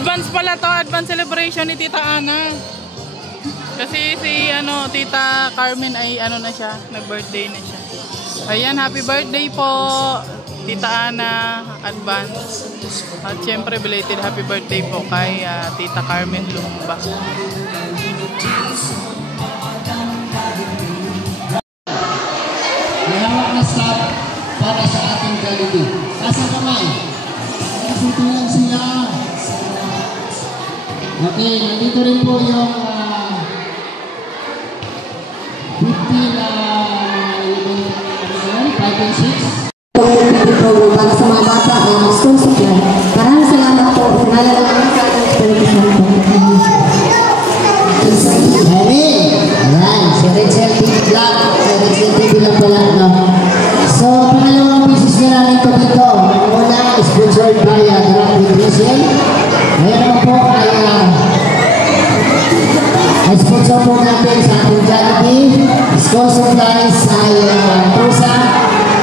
Advance pala to, advance celebration ni Tita Ana. Kasi si Tita Carmen ay na siya, nag-birthday na siya. Ayan, happy birthday po Tita Ana, advance. At syempre belated happy birthday po kay Tita Carmen Lumba. Malawak na stop para sa ating Jollibee. Nasa kamay. Nandito lang sila. Okay, nandito rin po yung 50 na 5 and 6. Para sa mga bata ang school supply. Maraming salamat po. Nalala lang sa ating television po. Ayan, si Rachel TV Vlog. Si Rachel TV lang pala, no? So, pangalawang business na namin ito dito. Una, sponsored by Rapid Rachel. Ayan naman po ay sponsor po natin sa ating Jollibee. School supplies ay Trusa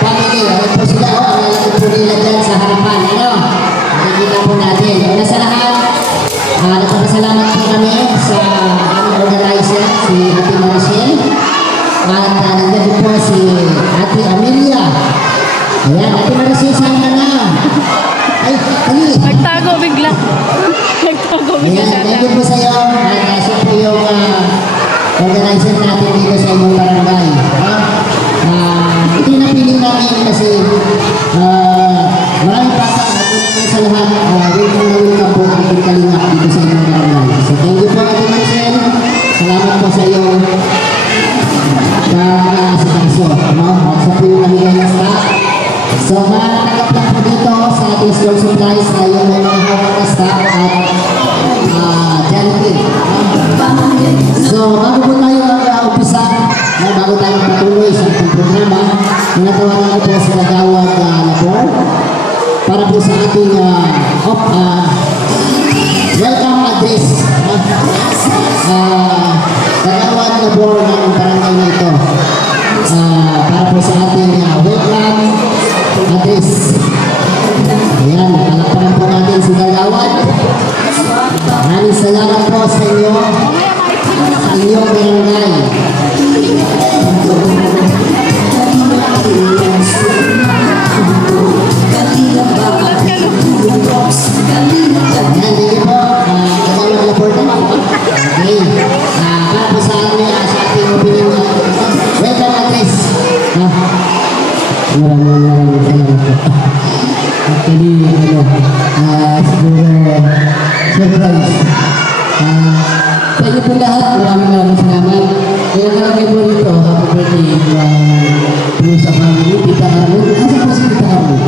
Family. Ayan po sila, ang lalaki po nila dyan sa harapan. Nakikita po natin. Una sa lahat, nagpapasalamat po kami sa aming organizer, si Ate Maricel. At nandito po si Ate Amelia. Ayan, Ate Maricel, saan ka na? Ay, kali. Nagtago bigla. Nagtago bigla. Ayan, thank you po sa iyo. At siya po yung organizer natin dito sa inyong barangay. Ito yung napiling namin kasi maraming bata at sa lahat, welcome na welcome po ang pagkalingap dito sa inyong barangay. So thank you po Ate Maricel. Salamat po sa iyo. Sa kanso. At sa po yung namigay na staff. So matanggap lang po dito sa ating school supplies na yung mga hawak na staff at Jollibee. So bago po tayo mag-umpisa, bago tayo patuloy sa ating programa, natawagan ko po sa Kagawad Labor para po sa ating welcome address. Kagawad Labor ng barangay na ito para po sa ating welcome address. Ayan, palakpakan po natin si Kagawad. Maraming salamat po sa inyo, sa inyong barangay. Ayan, sige po. Kagawad Labor naman po. Okay. Para po sa ating opinion, welcome address. Maraming salamat po. Actually, siguro, surprise. Sa inyo po lahat, maraming salamat. Kaya nalang kayo po rito, happy birthday po sa family, Tita Carmen. Asa po si Tita Carmen?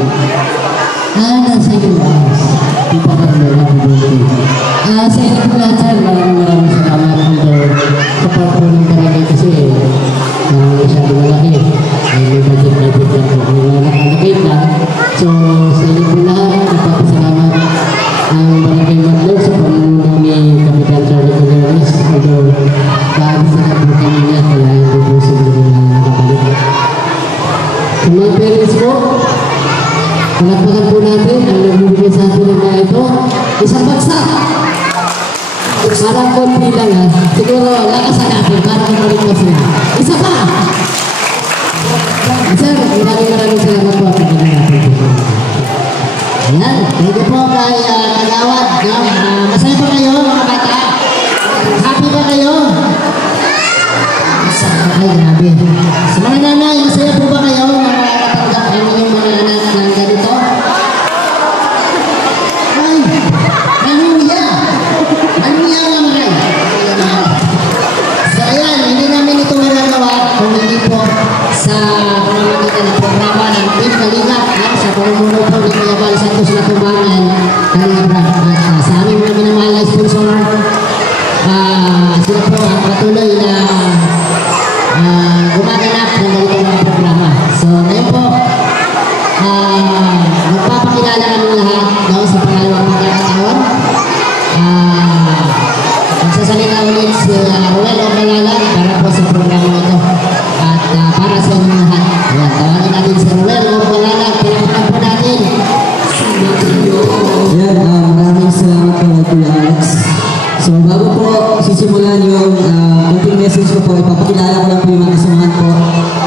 Nasa inyo ba? Tita Carmen, happy birthday. Sa inyo po lahat, sir, maraming salamat po sa pagpunong barangay kasi masyado malaki. May budget lang po. Nakalagay lang. So, sa inyo po lahat, nagpapasalamat ang barangay Madlog sa pamumuno ni Kapitan Charlie Collares. Although, kahit sa po kami niya, kaya hindi po siguro na nakabalik. Sa mga parents po, palakpakan po natin ang nagbibigay sa atin ng mga ito. Isang bagsak! Parang konti lang ha. Siguro, lakasan natin para mabalik na sila. Isa pa! Sir, maraming salamat po. Ayan, thank you po kay Kagawad. Masaya pa kayo mga bata? Happy ba kayo? Ay, grabe. Sa mga nanay, masaya po ba kayo? Nakatanggap namin yung mga anak ng ganito? Ay, hallelujah! Hallelujah naman kayo. So ayan, hindi namin ito magagawa kung hindi po sa pamamagitan ng programa ng Team Kalingap sa pamumuno po ni Kuya Val Santos na Tubangan Kalibra. At sa aming mga minamahal na sponsor, sila po ang patuloy na gumaganap ng ganitong mga programa. So ngayon po, magpapakilala kami lahat sa pangalawang pagkakataon. Magsasalita ulit si Ruel Ogalalan para po sa programa ito. At para sa inyo lahat. Ayan, tawagan natin si Ruel Ogalalan. Pinapakal po natin. Ayan, maraming salamat po kay Kuya Alex. So bago po sisimulan yung konting message ko po, ipapakilala ko lang po yung mga kasamahan po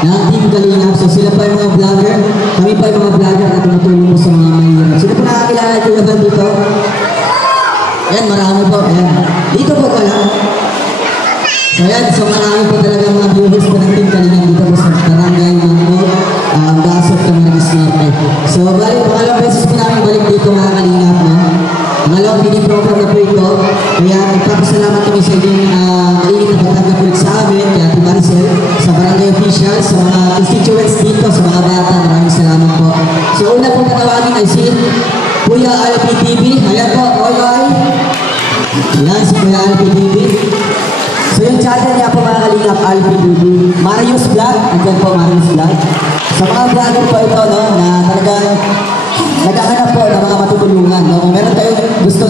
ng Team Kalingap. So sila pa yung mga vlogger, kami pa yung mga vlogger na tumutulong po sa mga mahirap. Sino po nakakilala Kuya Van dito? Ayan, marami po. Ayan. Dito po pala. So ayan, so marami po talaga mga viewers po ng Team Kalingap dito po sa Barangay Mango, Gasot, Camarines Norte. So bali, pangalawang beses po namin balik dito mga Kalingap, no? Pangalawang feeding program na po ito. Kaya magpapasalamat kami sa inyong mainit na pagtanggap ulit sa amin, kaya Ate Maricel, sa barangay official, sa mga constituents dito, sa mga bata. Maraming salamat po. So una po tatawagin ay si Kuya Alpi TV. Ayan po, oy. Ayan si Kuya Alpi TV. So yung channel niya po mga Kalingap, Alpi TV. Marius Vlog, andyan po Marius Vlog. Sa mga vlogger po ito, no, na talagang naghahanap po ng mga matutulungan. No? Kung meron tayong gusto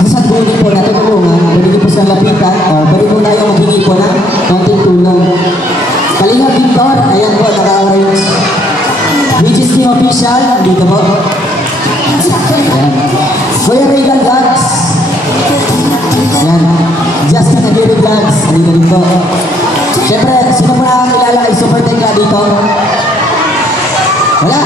sasandunin po na tutulungan, pwede niyo po silang lapitan, o pwede po tayo maghingi po ng konting tulong. Kalingap Victor, ayan po, naka-orange. Regis Team Official, dito po. Ayan. Kuya Regal Vlogs. Ayan. Justin Aguirre Vlogs, dito rin po. Siyempre, sino po nakakilala ay Super Tekla dito? Wala.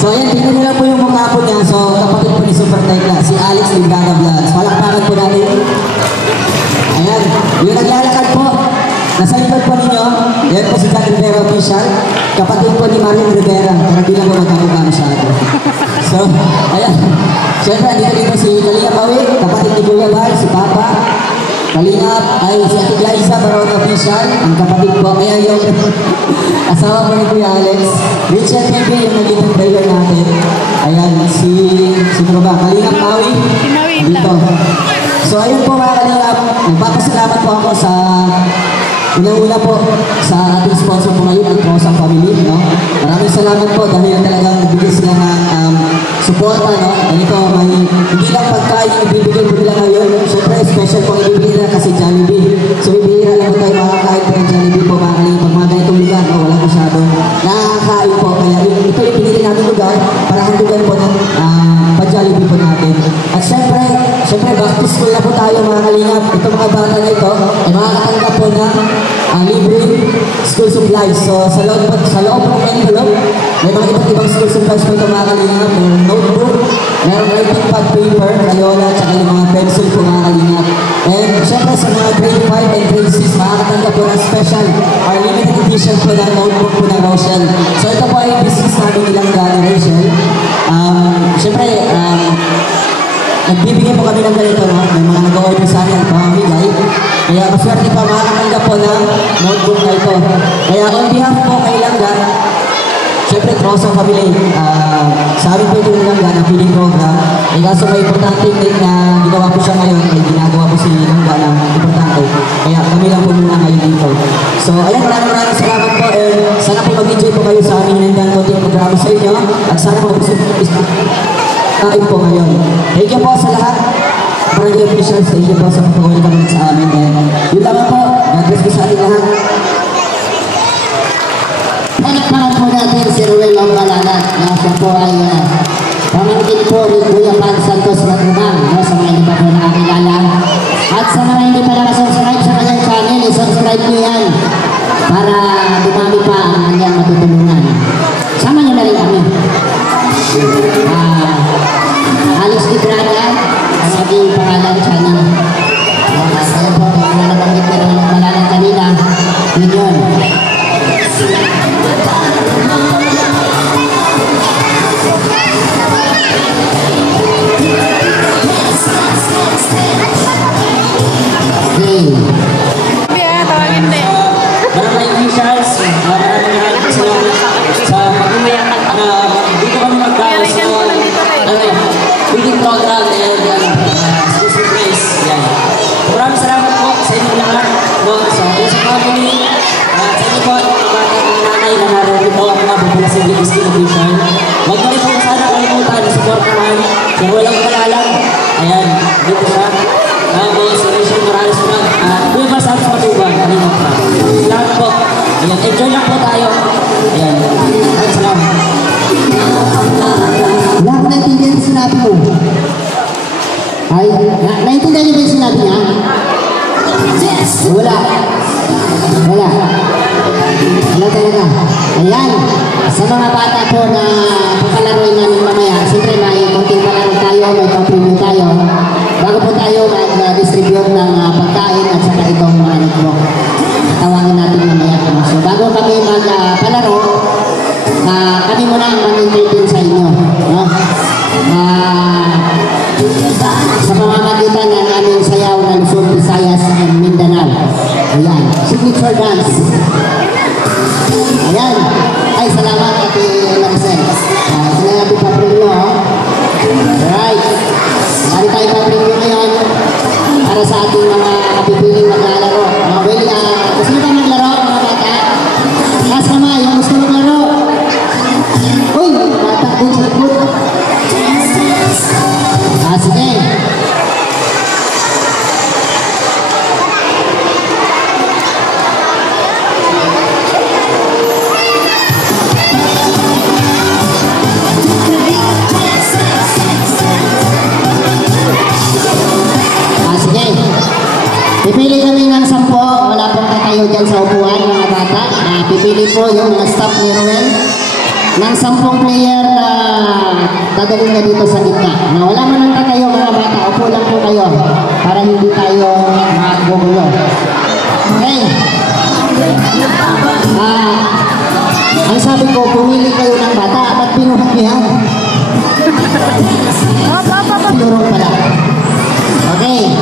So ayan, tingnan nyo lang po yung mukha po niya. So kapatid po ni Super Tekla, si Alex Lindaga Vlogs. Palakpakan po natin. Ayan, yung naglalakad po, nasa likod po ninyo, yan po si John Rivera Official, kapatid po ni Marian Rivera, para di lang po magkamukha masyado. So, ayan, syempre, dito rin po si Kalingap Awi, kapatid ni Kuya Val, si Papa. Kalingap ay si Ate Glyza Baron Official, ang kapatid po, kaya yung asawa po ni Kuya Alex. Richard TV, yung naging driver natin. Ayan, sino ba? Kalingap Awi, dito. So ayun po mga Kalingap, nagpapasalamat po ako sa unang-una po sa ating sponsor po ngayon, ang Crosang Family, no? Maraming salamat po dahil talagang nagbigay sila ng suporta, no? Ganito, hindi lang pagkain yung ibibigay po nila ngayon. Siyempre, special po ibibigay nila kasi Jollibee. So ibibigay lang po tayo makakain po ng Jollibee po mga Kalingap. Pag mga ganitong lugar, no? Wala masyadong nakakain po. Kaya ito yung pinili natin lugar para handugan po ng pa-Jollibee po natin. At siyempre, back to school na po tayo mga Kalingap. Itong mga bata na ito ay makakatanggap po ng libre school supplies. So sa loob po ng envelope, may mga iba't ibang school supplies po ito mga Kalingap. Mayroong notebook, mayroong writing pad paper, crayola, tsaka yung mga pencil po mga Kalingap. And syempre sa mga grade 5 and grade 6, makakatanggap po ng special or limited edition po ng notebook po ng Rochelle. So ito po ay business namin nilang gani Rachel. Syempre, nagbibigay po kami ng ganito, no? May mga nag-order sa amin, pamamigay. Kaya maswerte pa makakatanggap po ng notebook na ito. Kaya on behalf po kay Langga, siyempre Crosang Family, sa amin po ito yung Langga na feeding program. Eh kaso may importante na ginawa po siya ngayon, may ginagawa po si Langga na importante. Kaya kami lang po muna ngayon dito. So ayan, maraming salamat po. Sana po mag-enjoy po kayo sa amin hinandang konting programa sa inyo. At sana po kain po ngayon. Thank you po sa lahat. Barangay officials, thank you po sa patuloy naman sa amin. Yun lang po. God bless po sa ating lahat. Palakpakan po natin si Ruel Mambalalat na siya po ay pamangkin po ni Kuya Pan Santos Matrumang, no, sa mga hindi pa po nakakilala. At sa mga hindi pa nakasubscribe sa kanyang channel, subscribe niyo yan para dumami pa ang kanyang matutulungan. Sama niyo na rin kami. Alex Librada, ang ating pangalan channel. Kaya po, kung ano nabanggit na rin ang malalang kanina, yun yun. Okay. Hindi tawagin din. Maraming officials, maraming sa pag-umayakan na dito kami magkaos sa feeding program and social praise. Yan. Maraming salamat po sa inyo lahat, no, sa Crosang Family, sa inyo po, mga nanay na naroon po ang mga bubula sa English Television. Huwag mo rin po sana kalimutan na supportahan kung walang kalalang. Ayan, dito siya. Tapos, Rachel Morales po lang. Kuya Masam sa Matubang, kanina po. Salamat po. Ayan, enjoy lang po tayo. Ayan, salamat. Lahat na tingin sinabi mo. Wala. Wala. Wala talaga. Ayan. Sa mga bata po na papalaroin namin mamaya, siyempre may konting palaro tayo, may pang-preview tayo. Bago po tayo mag-distribute ng pagkain at saka itong mga notebook. Tawagin natin mamaya. So bago kami mag-palaro, kami muna ang mag-entertain sa inyo. No? Sa pamamagitan ng aming sayaw na Luzon, Visayas, and Mindanao. Ayan. Signature dance. Ayan. Ay, salamat Ate Maricel. Ito na natin pa-preview. Alright. Mari tayo pa-preview ngayon para sa ating mga kapipiling maglalaro. Gusto nyo ba maglaro, mga bata? Taas kamay, yung gusto maglaro. Uy, bata dun sa likod. Sige. Pipili kami ng 10. Wala pong tatayo dyan sa upuan, mga bata. Pipili po yung mga staff ni Ruel ng 10 player na dadalhin na dito sa gitna. Na wala man lang tatayo, mga bata. Upo lang po kayo para hindi tayo maggugulo. Okay. Ang sabi ko, pumili kayo ng bata. Ba't pinuhat niya? Pinurong pala. Okay.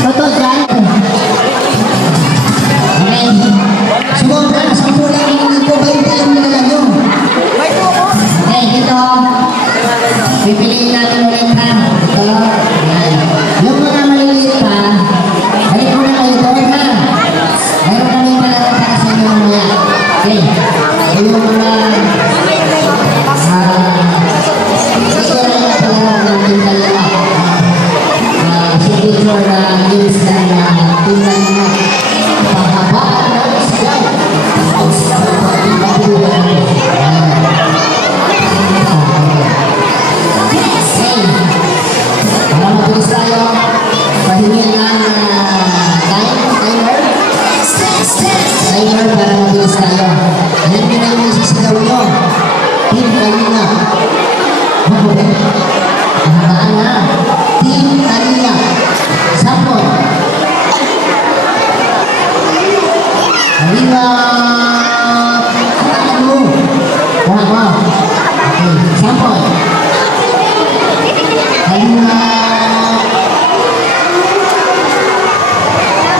Toto dyan. Okay. Siguro na, 10 lang ang dito, 20 yung nilalang yun. Okay, dito. Pipiliin natin ulit ha. Ito. Yung mga maliliit pa, balik mo na kayo doon ha. Mayroon kami pala para sa inyo mamaya. Okay. Yung mga signature games ng tingnan nyo pahabaan ng isyan para mabilis tayo pahingin ng timer para mabilis tayo. Ayan nyo na yung isisigaw nyo. Team kanina. Pahabaan na. Team kanina. Sampol. Halina. Katakan mo. Wala. Okay. Sampol. Halina.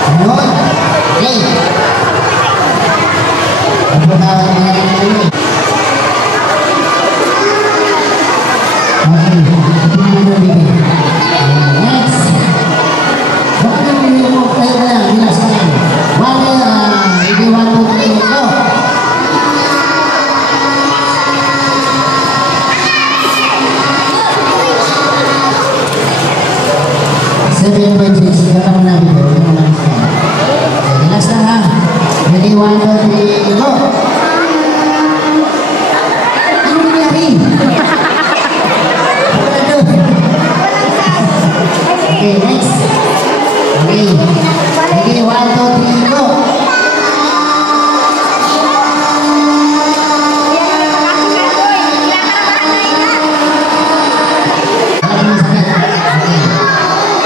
Ayun. Okay. Pagpapawal mga kanina. Okay. Next. Bakit mo kayo na lang, relax na lang. Hindi 1, 2, 3, go! 7.6, gata mo na dito. Relax na ha. Ready, 1, 2, 3, go! Ano nangyari? Okay, next. Okay. Okay, 1, 2, 3, go.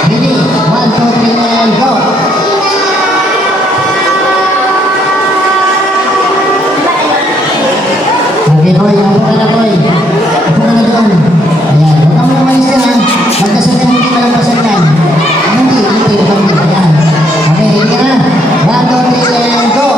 Ready, 1, 2, 3, and go. Okay, boy. Ako ka na, boy. Ako ka na doon. Ayan. Huwag kang umalis na. Magkasabi mo hindi malampasan yan. Hindi. Ayan. Okay, hindi na. 1, 2, 3, and go.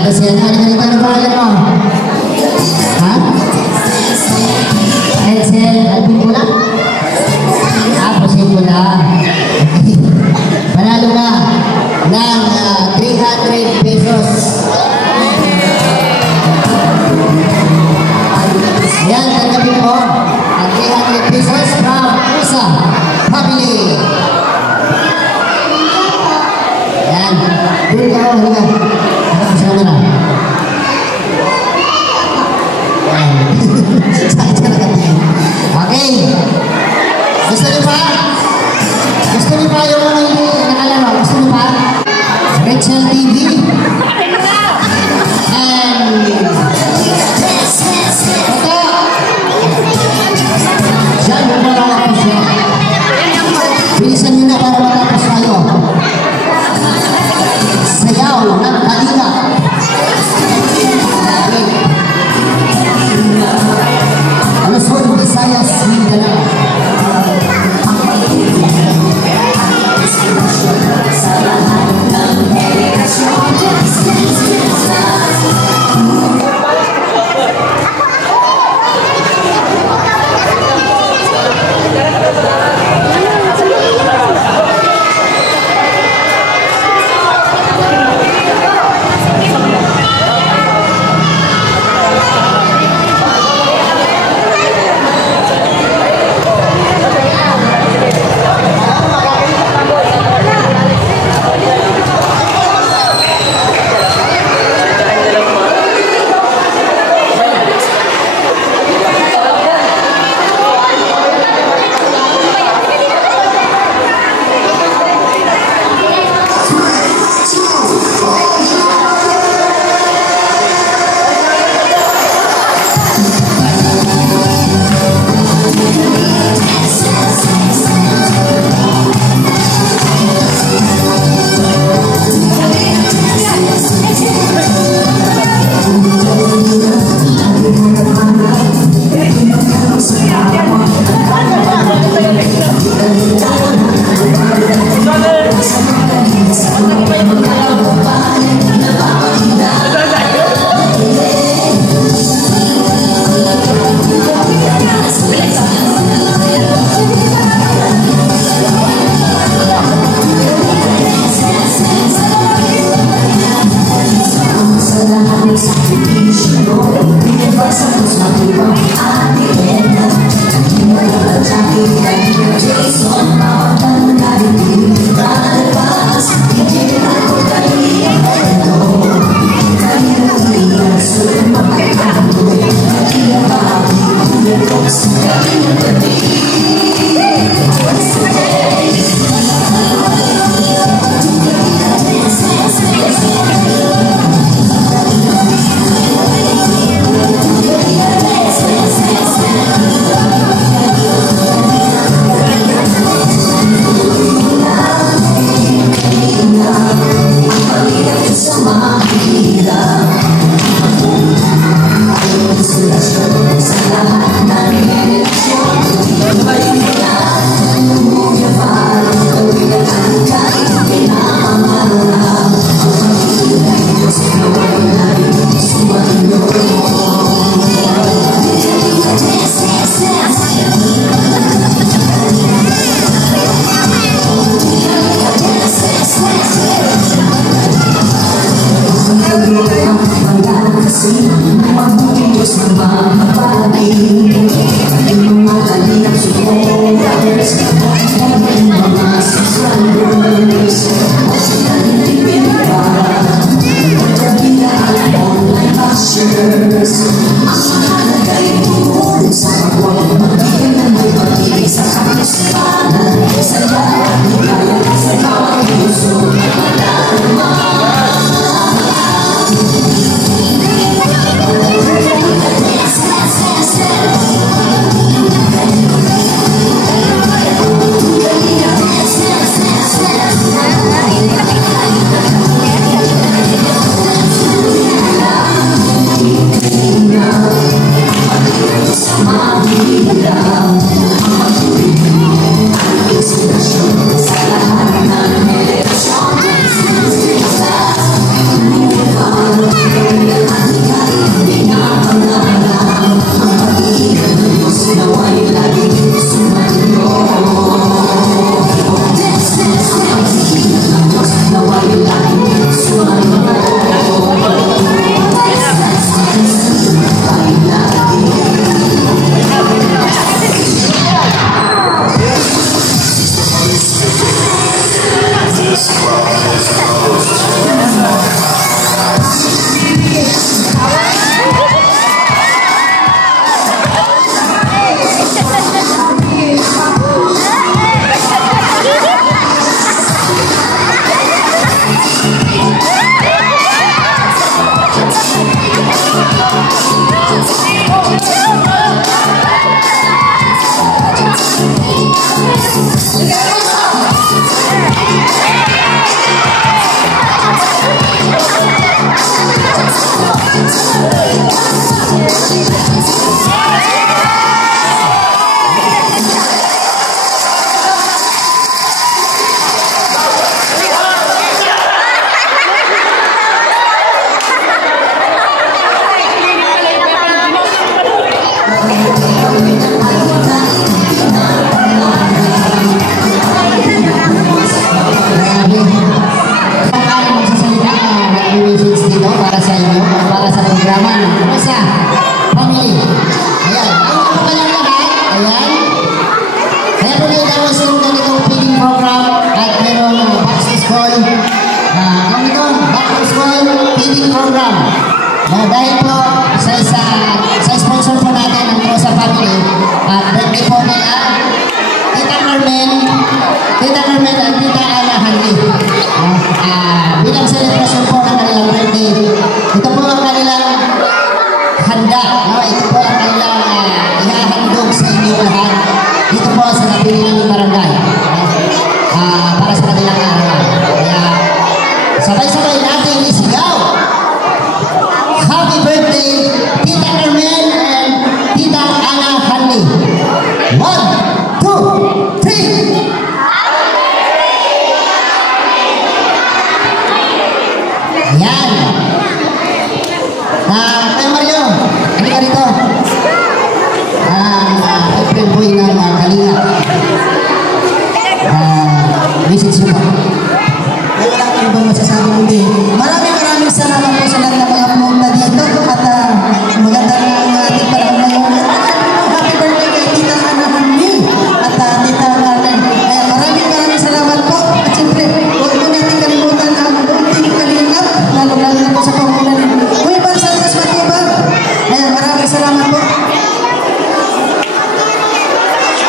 Ano siya na? Ano pangalan mo? Ha? Edsel, Alvin Pula? Pusin Pula. Panalo ka ng 300 pesos. Ayan, tanggapin mo ang 300 pesos from Usa Family. Ayan, doon ka, halika. Saan mo na? Okay. Gusto niyo pa? Gusto niyo pa yung mga hindi nakalaro? Gusto niyo pa? Rachel TV. And ito. Diyan, magmamahal siya. Bilisan niyo na para matapos tayo. Sayaw ng Kalinga. Luzon, Visayas, Mindanao. Dahil po sa sponsor po natin ang Rosa Family at birthday po nila Tita Carmen at Tita Ana Hanli. Bilang celebration po ng kanilang birthday, ito po ang kanilang handa. Ito po ang kanilang ihahandog sa inyo lahat. Dito po sa napili ng barangay. Para sa kanilang araw. Kaya sabay-sabay natin isigaw. Happy birthday, Tita Carmen and Tita Ana Hanli. 1, 2, 3. Ayan. Kaya Mario, ano ka rito? April boy ng Kalinga. Message mo. Wala ka bang masasabi mo din? Maraming salamat po sa lahat ng mga pumunta dito at maganda ng ating panahon ngayon. Happy birthday kay Tita Ana Hanli at Tita Carmen. Kaya maraming salamat po. At siyempre, huwag mo natin kalimutan ang buong Kalingap, lalo-lalo na po sa pangunan ni Kuya Van Santos Matibag. Kaya maraming salamat po.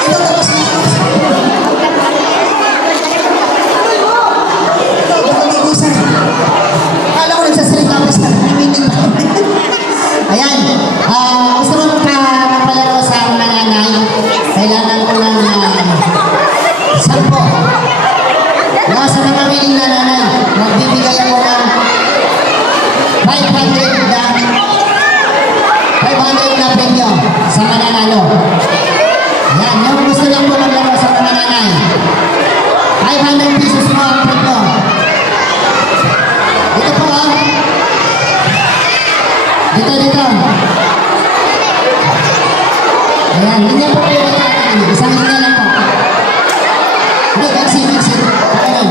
Ito tapos na. Kala ko nagsasalita ako sa meeting pa. Ayan. Gusto mo magpalaro sa mga nanay? Kailangan ko ng 10. Sa mga willing na nanay, magbibigay ako ng 500 na premyo sa mananalo. Ayan. Yung gusto lang po maglaro sa mga nanay, 500 pesos mo ang premyo. Dito po Dito. Ayan, hindi po kayo nagkakain. Isang hindi lang po. Hindi, exit. Ayan.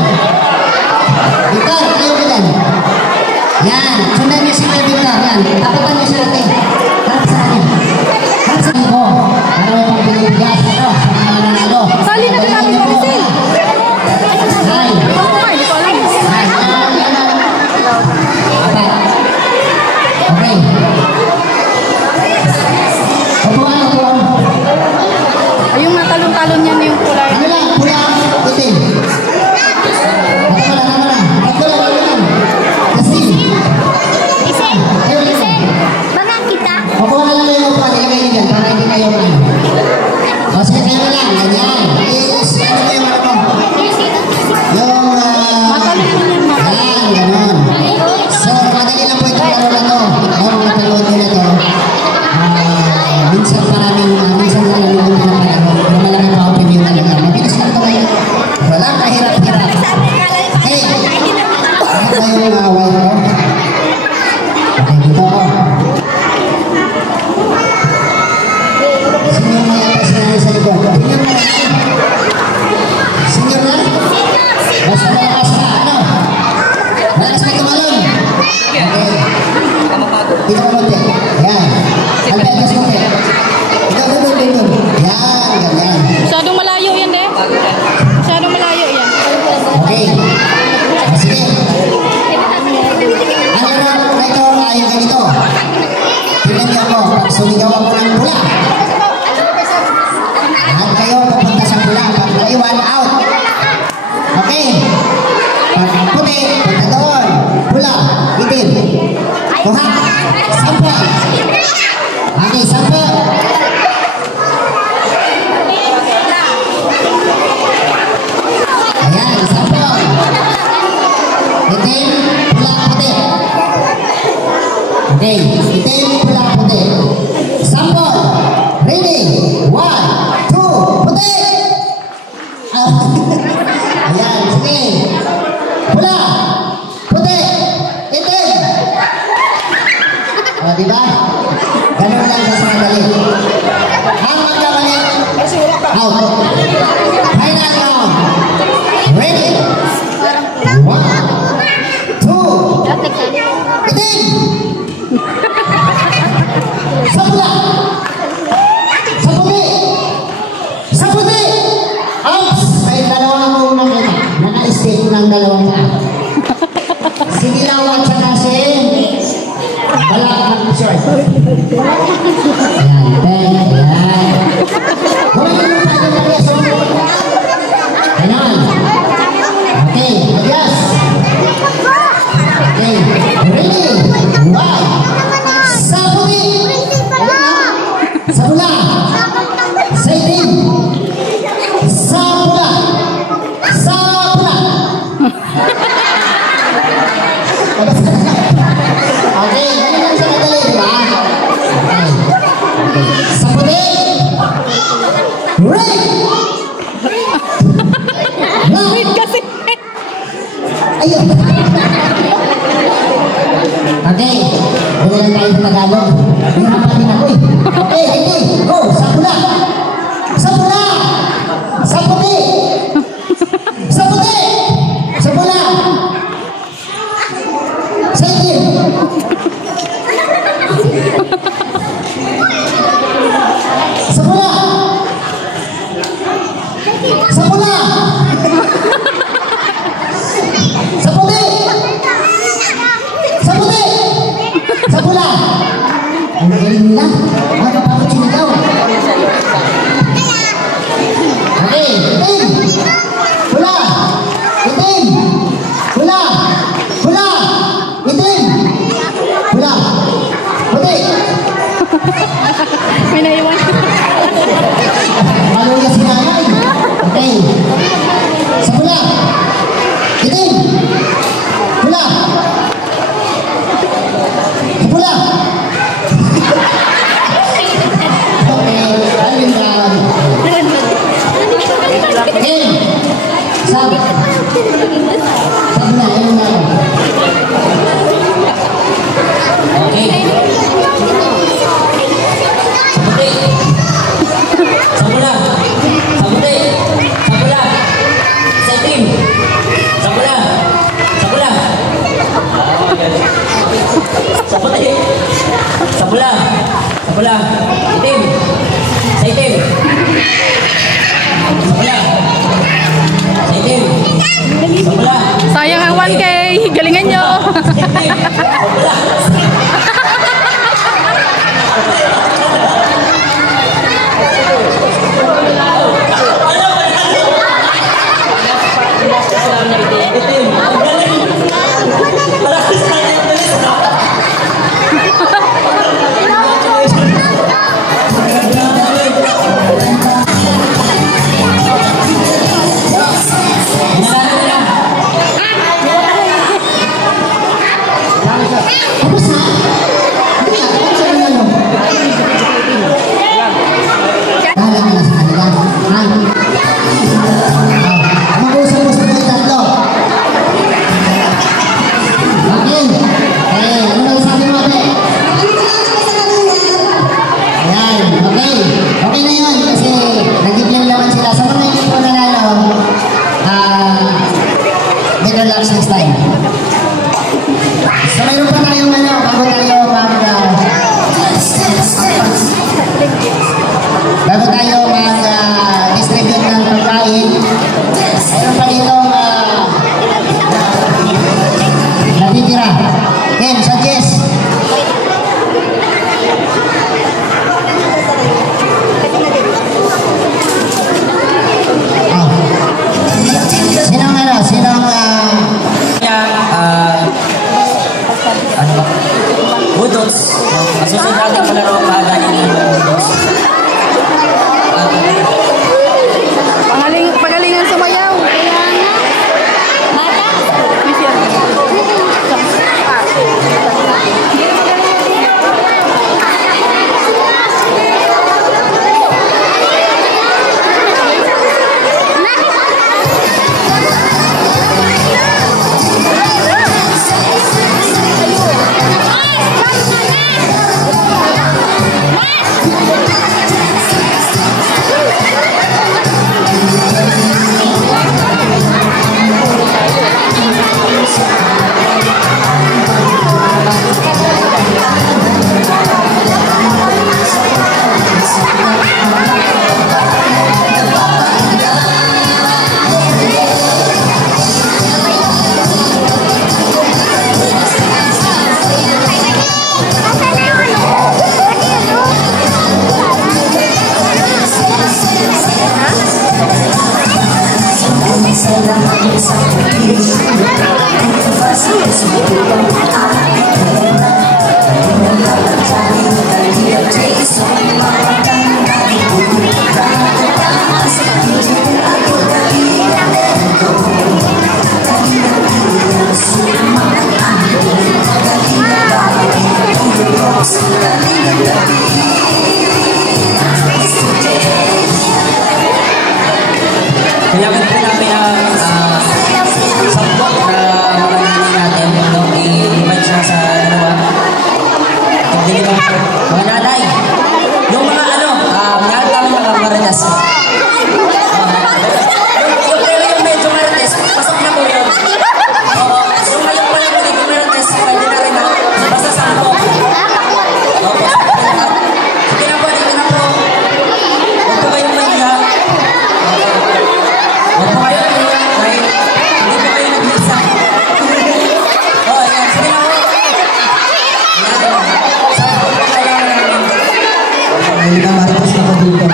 Victor, kayo ko dyan. Yan, sundan niyo si Kuya Victor. Yan, tapatan niyo siya natin. Harap sa akin. Harap sa akin po. Para may pagpilibigas. Sa mga nanalo. Sali na din namin Maricel. Hi. Okay. Upuan. Yung matalon-talon niyan yung kulay. Ano lang, pula, itim. Ako lang. Kasi. Isen, baka kita. Upuan na lang kayo upuan. Ilagay niyo dyan para hindi kayo kayo. O sige kayo na lang. Ganyan. Ano kayo mga po? Yung, Matalon mo niyan, matalon. Yan, ganon. So, madali lang po itong laro na to. Yung mga panood nyo na to. Minsan na namin yung pinapalaro. Pero malaki pa ang preview talaga. Mabilis lang ito ngayon. Walang kahirap-hirap. Hey! Ano ba yung away ko? Okay, dito ako. Sino yung mga atas sa likod? Sino na? Basta malakas na, ano? Malakas na tumalon. Okay. Dito ka konti. Yan. Alpetos konti. Ikaw dun. Yan, ganyan. Masyadong malayo yan, de. Masyadong malayo yan. Okay. Sige. Ang laro na ito ay ganito. Tingnan niyo ako. Pag sumigaw ako ng pula. Lahat kayo papunta sa pula. Pag naiwan, out. Okay. Pag puti, punta doon. Pula, itim. Kuha. 10. Okay, 10. Ayan, 10. Itim, pula, puti. Okay, itim, pula, puti. 10. Ready? 1, 2, puti. Ayan, sige. Pula, puti, itim. O, diba? Ganun lang sa sandali. Ang magkamali, out. Final round. Ready? 1, 2, itim. Sa pula. Sa puti. Sa puti. Outs. May dalawang akong nakita. Naka-escape ng dalawang na. Sige lang at saka si Balak short. Ayan, ten, ayan. Gawin mo pa yung alias. Ayan. Okay, alias. Okay, ready? One. Sabuti. Sabula. Saitin. Sabula. Sabula. Okay, ganyan lang siya madali, di ba? Okay. Sabuti. Ready. Wait kasi. Ayun. Okay, ganyan tayo sa Tagalog. Hirapan din ako eh. Okay, ready? Go! Sabula! Sabula! Saputi! Saputi! Sabula! Saitin! Sabula! Sabula! Saputi! Saputi! Sabula! Ang galing nila. Ano pa ako sinigaw? Okay, itim! Hula! Itim! Hula! Hula! Itim! Hula! Puti! May naiwan. Maluya si nanay. Okay. Sabula! Itim! Hula! Sabula! Okay, alin down. Okay. Sabi. Sabi na, ayun na. Okay. Sabula. Sabuti. Sabula. Saitim. Sabula. Sabula. Sabuti. Sabula. Sabula. Itim. Saitim. Sabula. Saitim. Sabula. Sayang ang 1K. Galingan nyo. Saitim. Sabula. Itim. Ang galing. Malakas na yung bilis na. Tapos na? Hindi na, tapos na lang. Kala ka na sa kanila. Mag-usap mo sa mga tatlo. Okay. Eh, ano na sabi mo, ate? Ayan, okay. Okay na yun kasi nag-game naman sila. Sa mga hindi po nanalo, better luck next time. So mayroon pa tayong ano, bago tayo mag-distribute ng pagkain. Mayroon pa dito natitira. Ken, suggest. Oh. Sinong ano? Sinong Ano ba? Budots. Masusunod natin palaro ang kaaganin ng Budots. Pagalingan sumayaw. Kaya nga. Bata. Kailangan po namin ang sampok na mga nanay natin, no? I-invite siya sa dalawa. Hindi naman po. Mga nanay, yung mga lahat namin mga marites. Yung medyo marites, pasok na po yun. So ngayon pala po dito marites, pwede na rin basta sampok. Sige na po, dito na po. Huwag po kayong mahiya. Huwag po kayo mahiya. Hindi po kayo nag-isa. Ayan, sige na po. Sampok po kailangan namin. Ay, marites na po dito.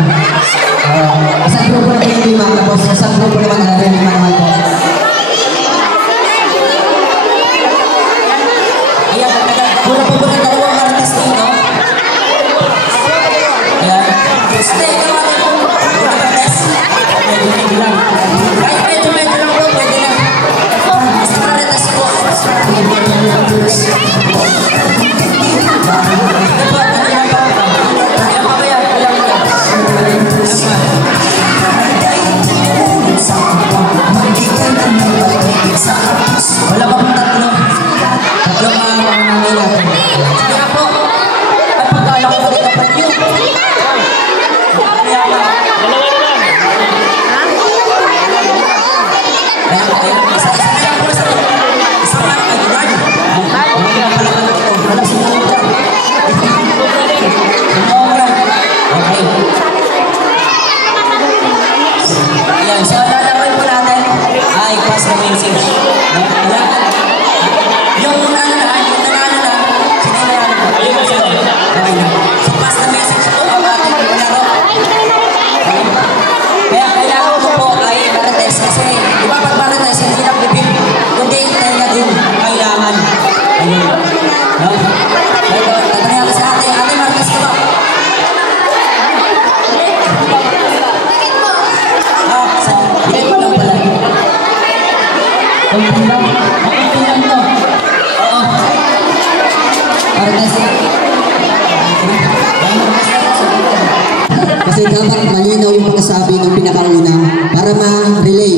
Isang grupo na kayo lima, tapos isang grupo naman natin lima naman po. Ayan, pura po ba ng dalawang marites dito? Ayan. Stay, ikaw natin po. Pura marites. Pwede lang. Kahit medyo lang po, pwede na. Basta marites po. Diba, kanina pa. Ayan, mamaya. Wala pa pong tatlo. Tatlo mga nanay natin. Kaya po, ay pagkala ko ulit ang panyo. Kaya ba? Kaya, isa-isa na lang po sa isang mga kagurad. Wala sila lang dyan. Okay. Ayan, so lalawin po natin ay pass the message. Yung nanalo na, sino yung nanalo po? Ayun, sino? Okay na. So pass the message po ang ating palaro. Kaya kailangan ko po ay marites kasi di ba pag marites hindi lang bibig kundi tenga din kailangan. Ayun. No? Ito, tatanungin ako sa ate marites ka ba? Hindi ko lang pala. Kunti lang to. Oo. Marites. Kasi dapat malinaw yung pagkasabi ng pinakauna para ma-relay.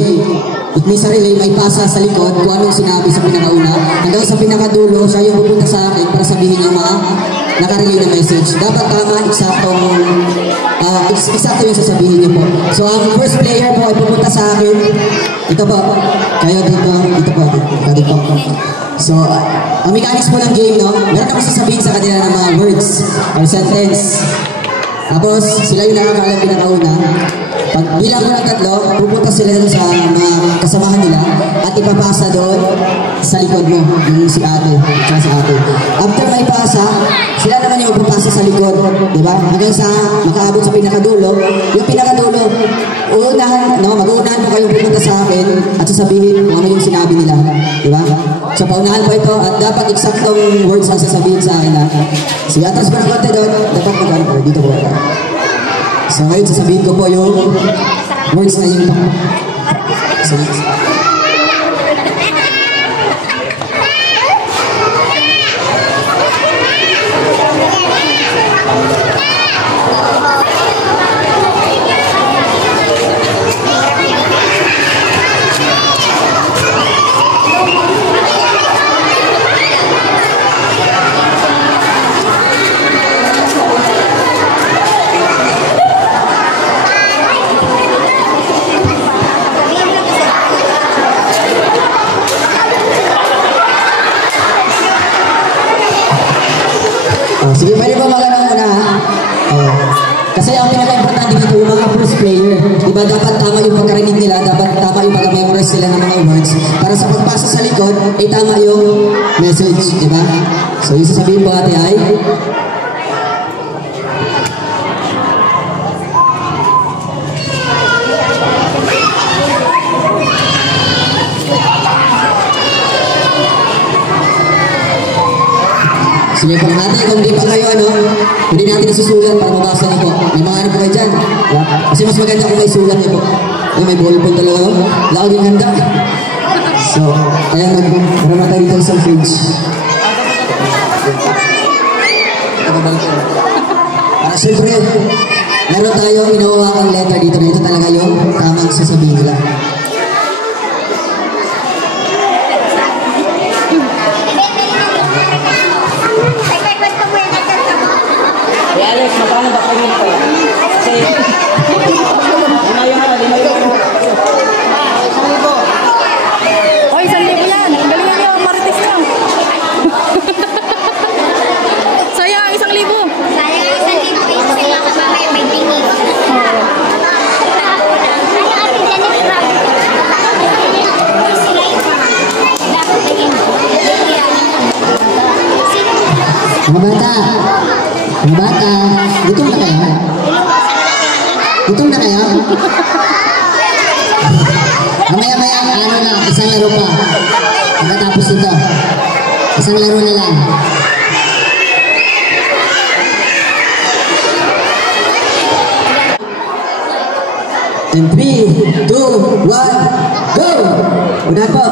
It means sa relay, may pasa sa likod kung anong sinabi sa pinakauna. Hanggang sa pinakadulo, siya yung pupunta sa akin para sabihin yung mga nakarelay na message. Dapat tama, eksakto yung sasabihin niyo po. So ang first player po ay pupunta sa akin. Ito po. Kayo dito. Dito po. Dito po. So, ang mechanics po ng game, no? Meron ako sasabihin sa kanila ng mga words or sentence. Tapos, sila yung nakakalam pinakauna. Pag bilang ko ng tatlo, pupunta sila doon sa mga kasamahan nila at ipapasa doon sa likod mo, yung si ate, at si ate. After may pasa, sila naman yung pupasa sa likod, di ba? Hanggang sa makaabot sa pinakadulo, yung pinakadulo, mag-uunahan po kayong pupunta sa akin at sasabihin kung ano yung sinabi nila, di ba? So, paunahan po ito at dapat eksaktong words ang sasabihin sa akin na. Sige, atras pa ng konti doon, dapat mag-ano po, dito po. So ngayon, sasabihin ko po yung words na yun. So, sige, pwede ba magandang muna ha? Kasi ang pinaka-importante dito yung mga first player. Diba dapat tama yung pagkarinig nila, dapat tama yung pag-memorize sila ng mga words. Para sa pagpasa sa likod, ay tama yung message. Diba? So yung sasabihin po ate ay... Sige po natin, kung di pa kayo pwede natin isusulat para mabasa niyo po. May mga po kayo dyan. Yeah. Kasi mas maganda kung may sulat niyo po. May ballpen talaga. Laging handa. So, kaya para tayo dito sa fridge. nakabal ko. Siyempre, meron tayong inawawakang letter dito na ito talaga yung tamang sasabihin nila. Alex, magkano ba payment ko? Kasi, Hoy, 1,000 yan. Galingan niyo, marites ka. Sayang, 1,000. Sayang 1,000 pesos sila kababay, may tingin. Mga bata, gutom na kayo? Gutom na kayo? Mamaya-maya, ano na, isang laro pa. Pagkatapos ito, isang laro na lang. And 3, 2, 1, go! Una po.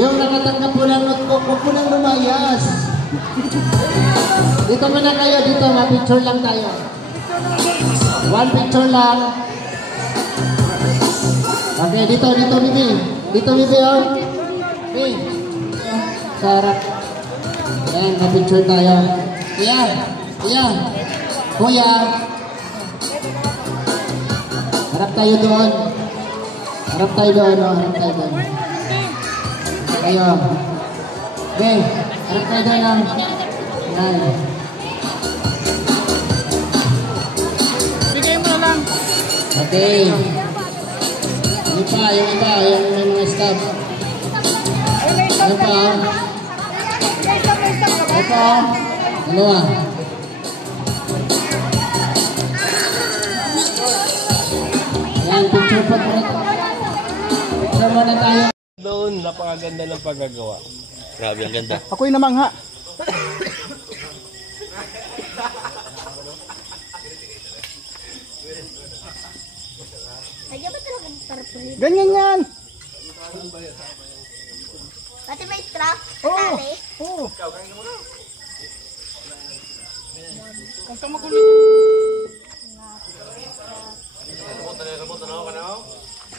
Yung nakatanggap po ng notebook, huwag po nang lumayas. Dito muna kayo, dito, ma-picture lang tayo. One picture lang. Okay, dito, Bibi. Dito, Bibi, oh. Bibi. Sarap. Ayan, ma-picture tayo. Kuya, kuya, kuya. Harap tayo doon. Harap tayo doon, oh. Harap tayo doon. Kayo. Okay, harap tayo doon, oh. Ayan. Bigay mo na lang. Okay. Yung iba, yung mga staff. Ano pa? Ano pa? Dalawa. Ayan, picture po po. Picture muna tayo. Doon, napakaganda ng paggagawa. Grabe, ang ganda. Ako'y namangha. Lagyan ba talaga ng tarpaulin? Ganyan yan! Pati may trap? Oo! Tali? Oo! Huwag kang magulit.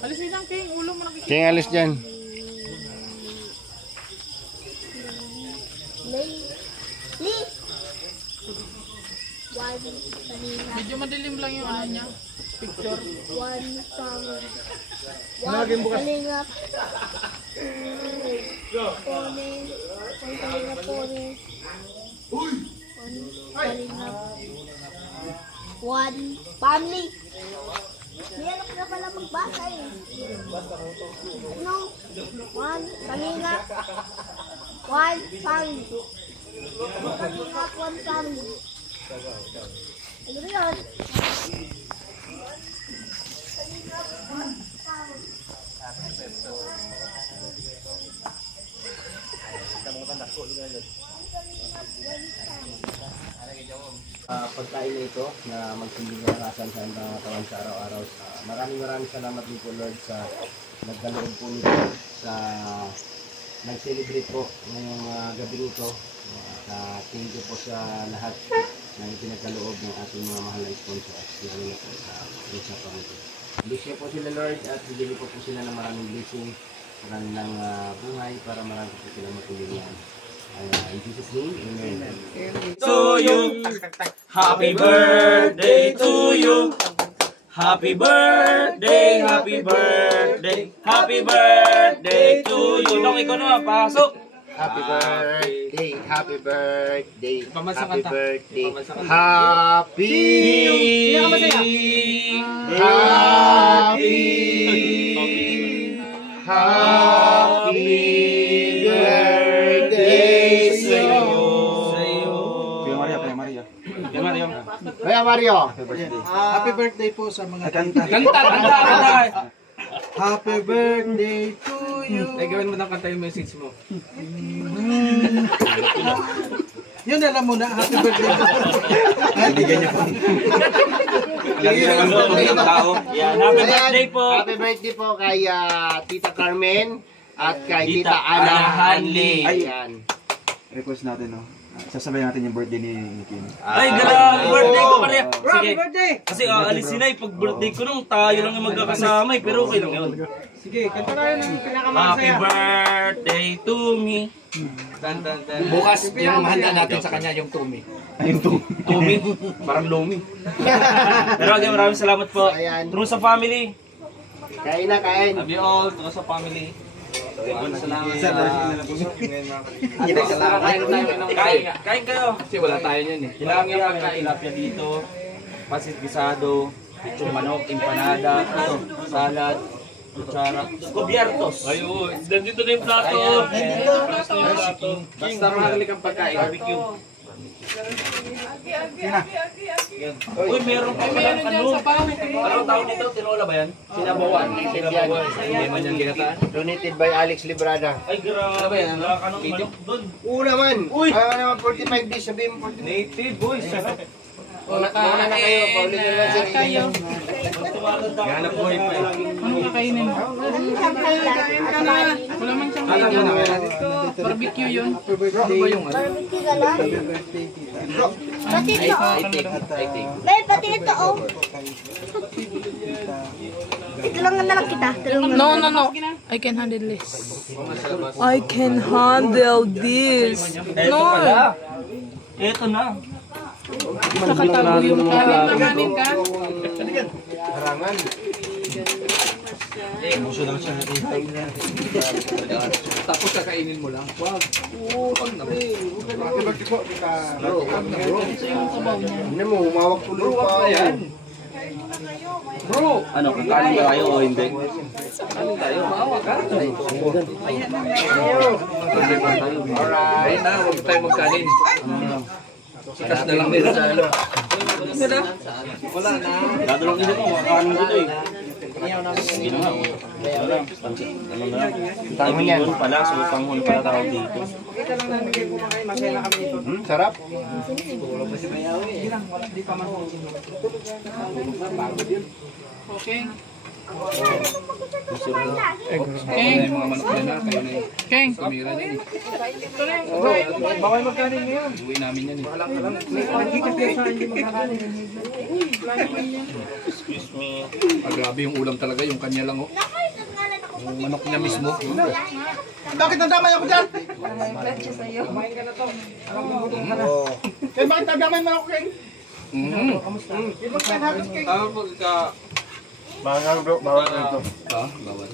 Alisin lang, King. Ulo mo nakikita. King, alis dyan. Li! One kanina. Medyo madilim lang yung ano niya. Picture. One pang... One kalingap. Pone. One kalingap pone. One kalingap. One family. May anak na pala magbasa eh. Ano? One kalingap. One family. One kalingap, one family. Ano ba yun? Pagkain na ito na magsilbing karasan sa mga katawan sa araw-araw. Maraming salamat din po Lord sa nagkaloob po nito sa nag-celebrate po ngayong gabi nito. Thank you po sa lahat na pinagkaloob ng ating mga mahal na sponsor at lalo na po sa Rosa Family. Bless niyo po sila Lord at bigyan niyo po sila ng maraming blessing, maraming buhay para marami po sila matulungan. In Jesus' name, Amen. To you, happy birthday to you. Happy birthday, happy birthday, happy birthday to you. Dong, ikaw naman, pasok. Happy birthday, happy birthday, Pamansang happy kanta. birthday, Pamansang kanta. happy, happy birthday sa'yo. Kuya Mario, Happy birthday po sa mga tita. Kanta. Happy birthday to you. Ay, gawin mo ng kanta yung message mo. Yun na lang muna. Happy birthday to you. Hindi ganyan po. Yan, happy birthday po. Happy birthday po kay Tita Carmen at kay Tita Tita Ana Ana Hanley. Hanley. Ayan. Request natin, no? Sasabay natin yung birthday ni Kim. Ay, grabe, birthday ko pala. Happy birthday! Kasi aalisin na pag birthday ko nung tayo lang yung magkakasama pero okay lang yun. Sige, kanta tayo ng Happy pinakamasaya. birthday to me. Bukas, yung handa natin sa kanya yung tumi. Ayun to. Tumi. Parang lumi. Pero again, maraming salamat po. Ayan. True sa family. Kain na, kain. Love you all. True sa family. Kain kayo. Kasi wala tayo niyan eh. Kailangan yung tilapia dito. Pasit gisado. Pichong manok, empanada, ito, salad, kutsara, cubiertos. Ayun, nandito na yung plato. Basta mahalik ang pagkain. Barbecue. Uy, meron pa pala ano? Anong tawag dito? Tinola ba yan? Sinabawan. Sinabawan. Hindi man yung ginataan. Donated by Alex Librada. Ay, grabe. ba yan? Ano? Wala ka nung manok doon. Oo naman. Uy! Naman 45 days, sabihin mo 45. Native, boys. Kain na kayo. Ganap buhay pa eh. Ano kakainin mo? Kain ka na. Wala man siyang kainin. Barbecue yun. Ano ba yung ano? Barbecue ka lang. Pati ito. Babe, pati ito oh. Tulungan na lang kita. Tulungan. No. I can handle this. I can handle this. No. Ito na. Nakatago yung kanin ka. Harangan. Gusto lang siya natin. Tapos kakainin mo lang. Wag. Wag na bro. Hindi mo, umawak tuloy pa. Bro! Ano, kakain ba kayo o hindi? Kakain tayo. Maawa ka. Alright na, huwag tayo magkanin. Sikas na lang nila sa ano. Wala na. Dadalong isa po, makakanin dito eh. Sige na nga. Ano na? Timing yan. Pala, so panghul pala tawag dito. Sarap. Okay. Keng! Mga manok na kayo na eh. Keng. Tumira din eh. Bawal magkanin ngayon. Uwi namin yan eh. Excuse me. Grabe yung ulam talaga, yung kanya lang oh. Yung manok niya mismo. Bakit nadamay ako dyan? Kaya bakit nadamay mo ako, King? Bawal bro, bawal dito. Bawal.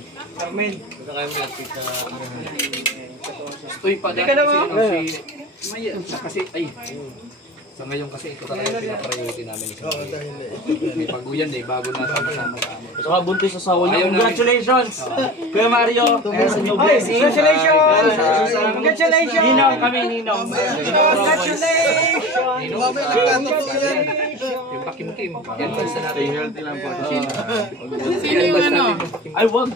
Uy, pa dyan. Kasi, ay. Sa ngayon kasi ito talaga yung pinapriority namin. May paguyan eh, bago na sama-sama ka. Gusto ka buntis sa sawa niyo. Congratulations! Kuya Mario, kaya sa new blessing. Congratulations! Ninong kami, Ninong. Yung pakim-kim. Yan pa sa natin. Healthy lang po. Sino yung ano? Ay, wag.